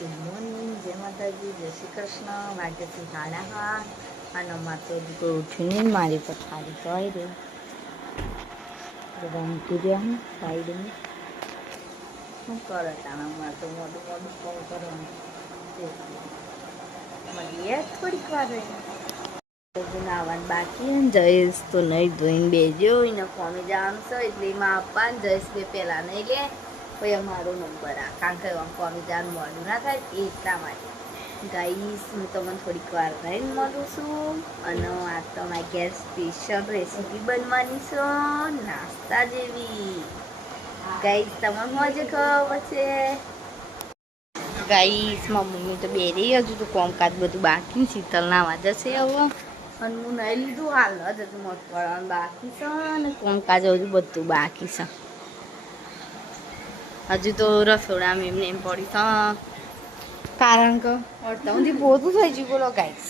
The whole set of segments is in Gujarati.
ગુડ મોર્નિંગ, જય માતાજી, જય શ્રી કૃષ્ણ. વાગ્યાથી 8:30 અને અમારે તો હજી કોઈ ઉઠ્યું નહીં. મારી પર થાળી તો આવી રહી બધા મૂકી રહ્યા હું સાઈડમાં. શું કરે તાણા? અમારે તો મોટું મોટું કોમ કરવાનું મળીએ થોડીક વાર નાવાનું બાકી. જયેશ તો નહીં ધોઈને બેજો, એને કોમે જવાનું છે એટલે એમાં આપવા ને જયેશ બે પહેલાં નહીં લે પછી અમારો નંબર આ, કારણ કે કોમે જવાનું મોડું ના થાય એટલા માટે. ગાઈસ હું તમને થોડીક વાર રહીને મળું છું અને આ તો મારી ઘેર સ્પેશિયલ રેસીપી બનવાની છે નાસ્તા જેવી. ગાઈસ તમને મજા ખબર છે. ગાઈસ મારી મમ્મી તો બેરી હજુ તો કોમકાજ બધું બાકી. શીતલના વાજે છે હવે અને હું નહીં લીધું હાલ જ હજુ મોટ પડવાનું બાકી છે અને કોમકાજ હજુ બધું બાકી છે. હજુ તો રસોડામાં એમને એમ પડી છે કારણ કે અડધા સુધી પોતું થઈ ગયું. બોલો ગાઈસ,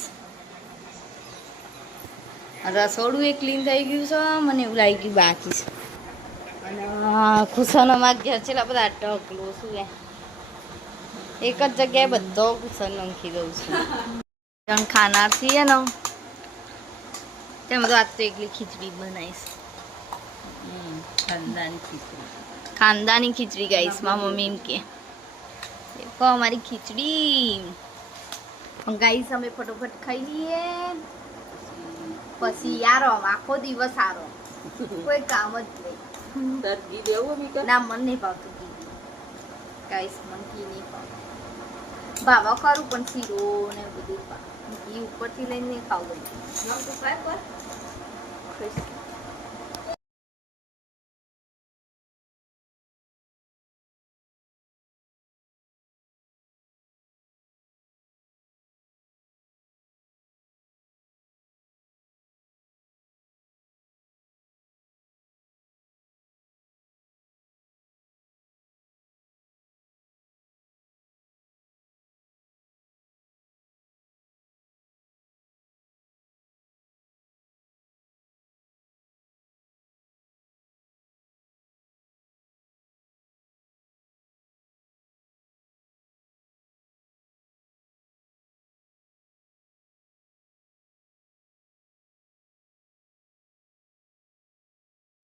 રસોડું એક ક્લીન થઈ ગયું છે. મને એવું લાગી ગયું બાકી છે. અને ખુશાનોમાં ઘેર છેલ્લા બધા ટકલો શું એક જ જગ્યાએ બધો ખુશાન નાખી દઉં છું. ખાના છીએ ને તેમાં તો આજ તો એકલી ખીચડી બનાવીશ. ખાનદાની ખીચડી ગાઈશ. માં મમ્મી એમ કે દેખો અમારી ખીચડી. ગાઈશ અમે ફટોફટ ખાઈ લઈએ પછી યાર આખો દિવસ સારો કોઈ કામ જ નહીં. ના મન નહીં ભાવતું ઘી. ગાઈશ મન ઘી નહીં ભાવતું. ભાવા ખરું પણ શીરો ને બધું ઘી ઉપરથી લઈને નહીં ખાવું.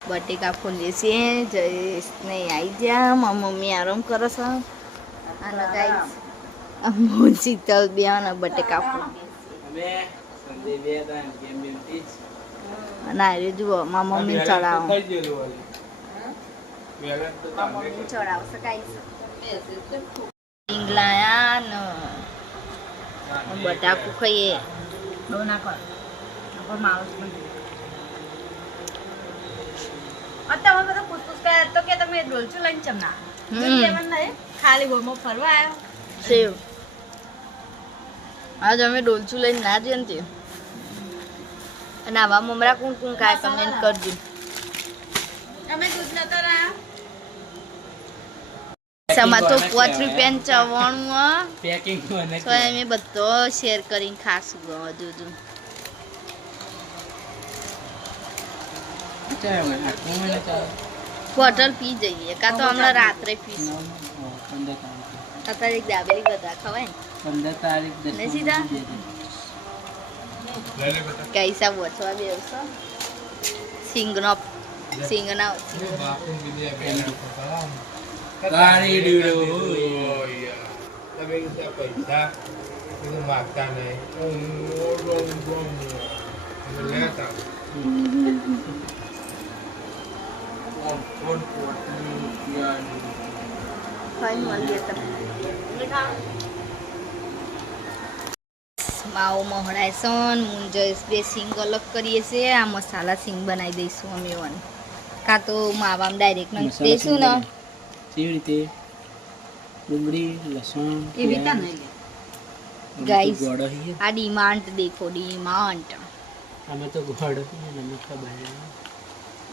બટેકા ફોલીએ છીએ. જયેશને આવી ગયા. મારી મમ્મી આરામ કરે છે અને ગાઈસ હું શીતલ બે અને બટેકા ફોલીએ અને આ જુઓ મારી મમ્મી ચડાવો. મમ્મી ચડાવશે ગાઈસ. ઢીંગલાયા ને બટાકું ખાઈએ. અત્યારે બધા પૂછપૂછ કરે તો કે તમે ડોલચું લઈને ચમના ખાલી ગોળમાં ફરવા આવ્યો સેવ. આજ અમે ડોલચું લઈને ના જઈએ ને તે. અને આવા મમરા કોણ કોણ ખાય કમેન્ટ કરજો. અમે દૂધ નતા રહ્યા સમા તો 5 રૂપિયા 94 તો અમે બધો શેર કરીને ખાશું. હજુ બોટલ પી જઈએ કાં તો હમણાં રાત્રે પીશું. અત્યારે એક દાબેલી બધા ખવાય ને સીધા કૈસા વચવા બેવશો. સિંગના માવો મહડાય સન મુંજસ બે સિંગ અલગ કરીએ છીએ. આ મસાલા સિંગ બનાવી દઈશું અમે વન કાં તો માવામાં ડાયરેક્ટ નાખી દઈશું ને. કેવી રીતે? ડુંગળી લસણ એવી રીતે નહીં ગાઈસ આ ડિમાન્ડ દેખો ડિમાન્ડ. અમે તો ગોળ નમક ખબર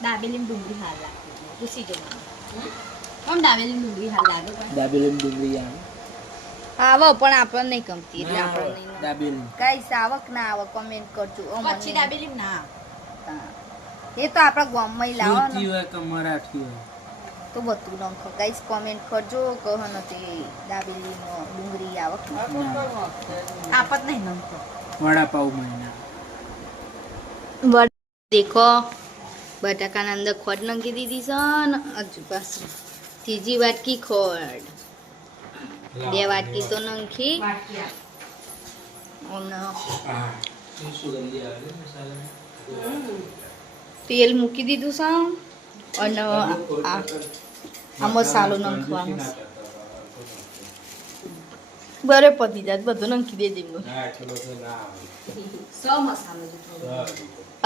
દાબેલી ડુંગળી હાલ લાગે પૂછી જવાનું કોણ દાબેલી ડુંગળી હાલ લાગે દાબેલી ડુંગળી આવો પણ આપણને નહીં ગમતી એટલે આપણને દાબેલી ગાઈસ આવક ના આવક કમેન્ટ કરજો. પછી દાબેલી ના એ તો આપણા ગામમાં લાવો ને. હોય કે મરાઠી હોય તો બધું નાખો ગાઈસ કોમેન્ટ કરજો કહો નથી દાબેલીમાં ડુંગળી આવક આપત નહીં નમતો વડાપાવ મહિના દેખો બટાકાના અંદર ખોડ નાખી દીધી છે ને હજુ પાછું ત્રીજી વાટકી ખોડ 2 વાટકી તો નાખી અને તેલ મૂકી દીધું છે અને આ મસાલો નાખવાનો છે. બરે પતી જાય બધું નાખી દેજે સો મસાલો જેટલો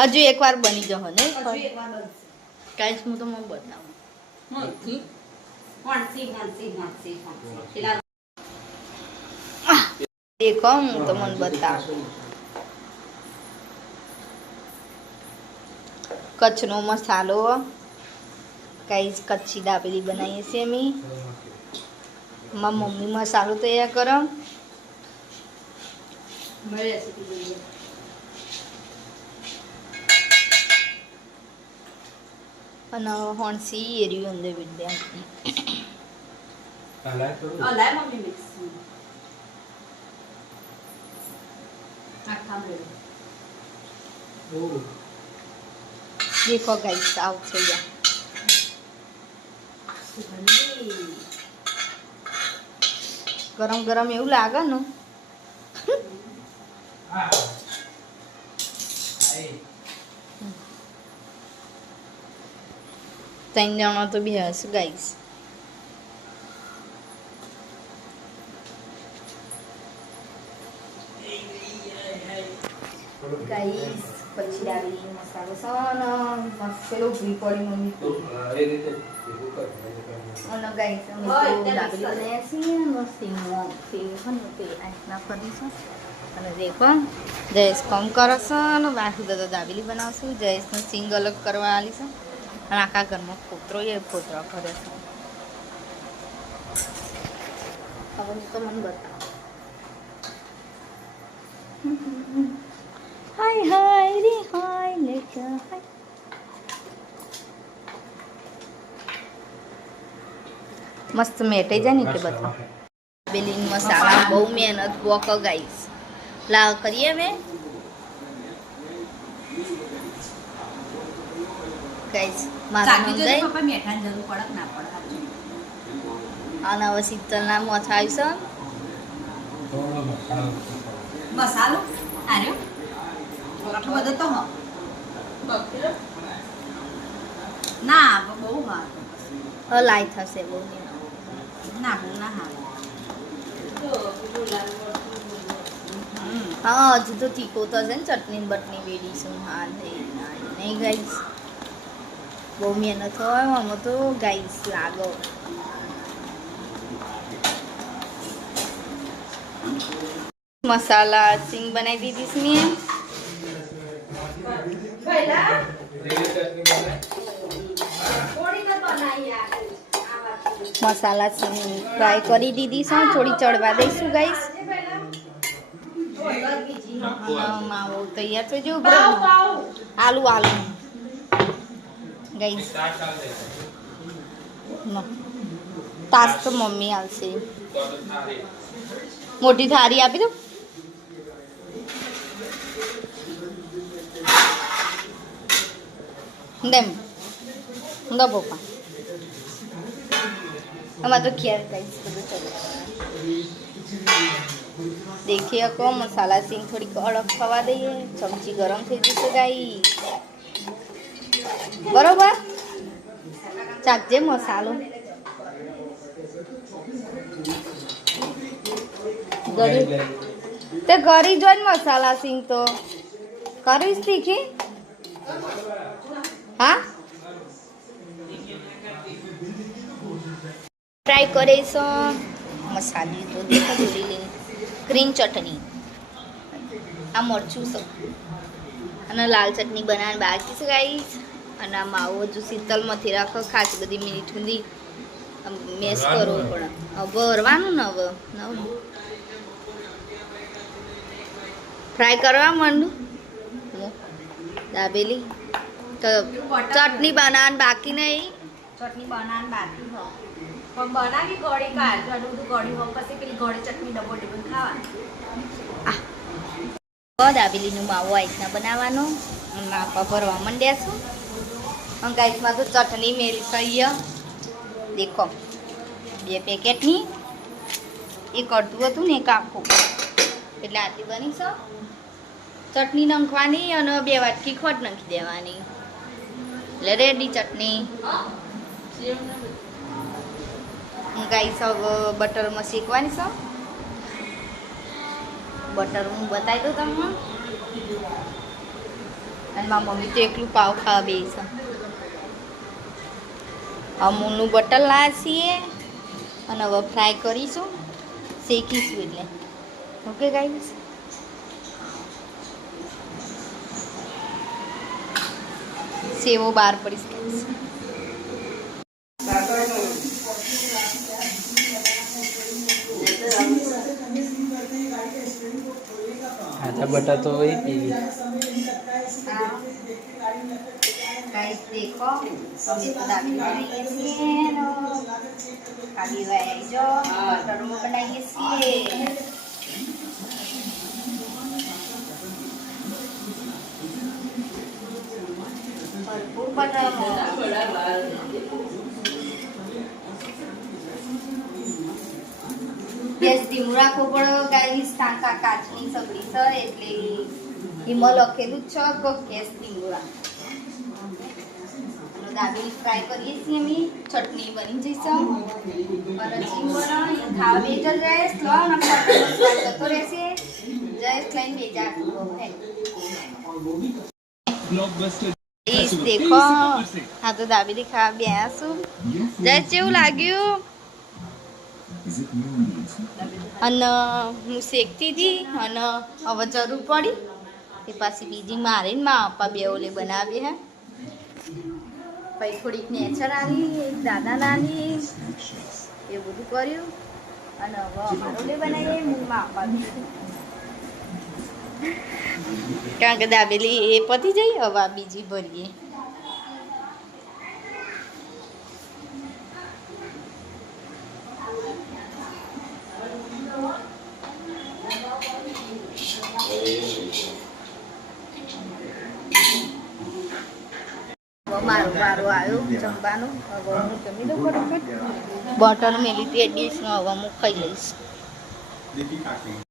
હજુ એકવાર બની જશે ને હજુ એકવાર બનશે. કાંઈ હું તો મને બતાવું મણસી પેલા દેખો હું તો મને બતાવું કચ્છનો મસાલો કઈ કચ્છી દાબેલી બનાવીએ છીએ અમે મારી મમ્મી મસાલો તૈયાર કરો મારી રેસીપી જોઈએ. અને હોણસી એરી અંદર વિદ્યા લાય મમ્મી મિક્સ આખા મેળો દેખો ગાઈસ આવ થઈ ગયા સુગંધી ગરમ ગરમ એવું લાગે ને ત્રણ જણા તો બી હશે ગાઈસ ગાઈસ પછી દાબેલી મસાલો સાનો મસાલો ભૂઈ પડી મમ્મી અને ગાઈસ અમે તો દાબેલી બનાવ્યા છીએ મસ્તીમાં તેલ પણ તે આટલા કરીશું અને દેખો જયેશ કોમ કરે છે અને બાકી દાદા દાબેલી બનાવશું જયેશને સિંગ અલગ કરવા આલી છે અને આખા ઘરમાં ફોતરો એ ફોતરો કરે છે હવે તો મને બતાવો હાય હાય રે હાય લેકા હાય મસ્ત મેટાઈ જાય ને કે બધા દાબેલી મસાલા બહુ મહેનત વોક ગાઈસ લાવ કરીએ મેં ગાઈસ મારા ચાકી નંદાઈ જો પપ્પા મેઠાની જરૂર પડક ના પડે સાચું. અને હવે શીતલના મોથા આવશે મસાલો આર્યો આટલો બધો તો હો ના બહુ હા હલાઈ થશે બહુ ના બહુ ના હા હા હજુ તો તીખો થશે ને ચટણી ને બટની વેડીશું હા નહીં ગાઈસ બહુ મહેનત હોય આમાં તો ગાઈસ લાગો મસાલા સિંગ બનાવી દીધી છે મેં મસાલા સિંગ ફ્રાય કરી દીધી છે થોડી ચડવા દઈશું ગાઈસ માવો તૈયાર થઈ ગયો આલુ આલુ ગાઈસ તાસ તો મમ્મી આવશે મોટી થાળી આપી દો દેમ દો પપ્પા અમારે તો ખેર ગાઈસ બધું ચલો देखिए को मसाला सिंग थोड़ी कड़क खवा दઈએ चमची गरम થઈ જશે ગાઈસ બરોબર ચાકજે મસાલો ગળી તે ગળી જોઈને મસાલા સિંગ તો કરીશ તીખી હા ટ્રાય કરીશું મસાલી તો દેખો જોડી ગ્રીન ચટણી આ મરચું છે અને લાલ ચટણી બનાવવાની બાકી છે ગાઈસ અને આ માવો હજુ શીતલમાંથી રાખો ખાસી બધી મિનિટ સુધી મેસ કરવું પડે હવે ભરવાનું ને હવે ફ્રાય કરવા માંડું દાબેલી તો ચટણી બનાવવાની બાકી નહીં ચટણી બનાવવાનું બાકી હોય પણ બનાવી ગળી કાઢ આટલું બધું ગળી હોય પછી પેલી ગળી ચટણી ડબો ડબો ખાવા દાબેલીનું માવો આ રીતના બનાવવાનો અને માપા ભરવા માંડ્યા છું અને ગાઈસમાં તો ચટણી મેલી થઈ દેખો 2 પેકેટની એક અડધું હતું ને એક આખું એટલે આટલી બની છે ચટણી નાખવાની અને 2 વાટકી ખોટ નાખી દેવાની એટલે રેડી ચટણી ગાઈસ હવે બટરમાં શેકવાની છે બટર હું બતાવી દઉં તમને અને મારી મમ્મી તો એકલું પાવ ખાવા બે છે અમૂલનું બટર લાવ્યા છીએ અને હવે ફ્રાય કરીશું શેકીશું એટલે ઓકે ગાઈસ સેવો બહાર પડીશ આજા બટા તો વહી પી गाइस देखो अभी तो दाबेली बनाइए છીએ खाली वाई जो बटर में बनाइए છીએ भरपूर बटर ગેસ ધીમું રાખવું પડે ગાઈસ કાકા કાચની સગડી છે એટલે એમાં લખેલું જ છે કે ગેસ ધીમું રાખ દાબેલી ફ્રાય કરીએ છીએ અમે ચટણી બની જશે અને ચીંબરા ખાવા બેટર જાય સ્લો અને બટરનો સ્વાદ જતો રહેશે જય ક્લાઈન બેજા દેખો હા તો દાબેલી ખાવા બેઠા છું જય કેવું લાગ્યું અને હું શેકતી હતી અને હવે જરૂર પડી તે પાછી બીજી મારીને મા પપ્પા બે ઓલે બનાવી હે પછી થોડીક નેચર આલી એક દાદા નાની એ બધું કર્યું અને હવે અમારો લે બનાવીએ હું મા પપ્પા કારણ કે દાબેલી એ પતી જઈ હવે આ બીજી ભરીએ મારો વારો આવ્યો જમવાનું હવે હું જમી દઉં ફટાફટ બટર મેલી તે ડીશમાં હવે હું ખાઈ લઈશ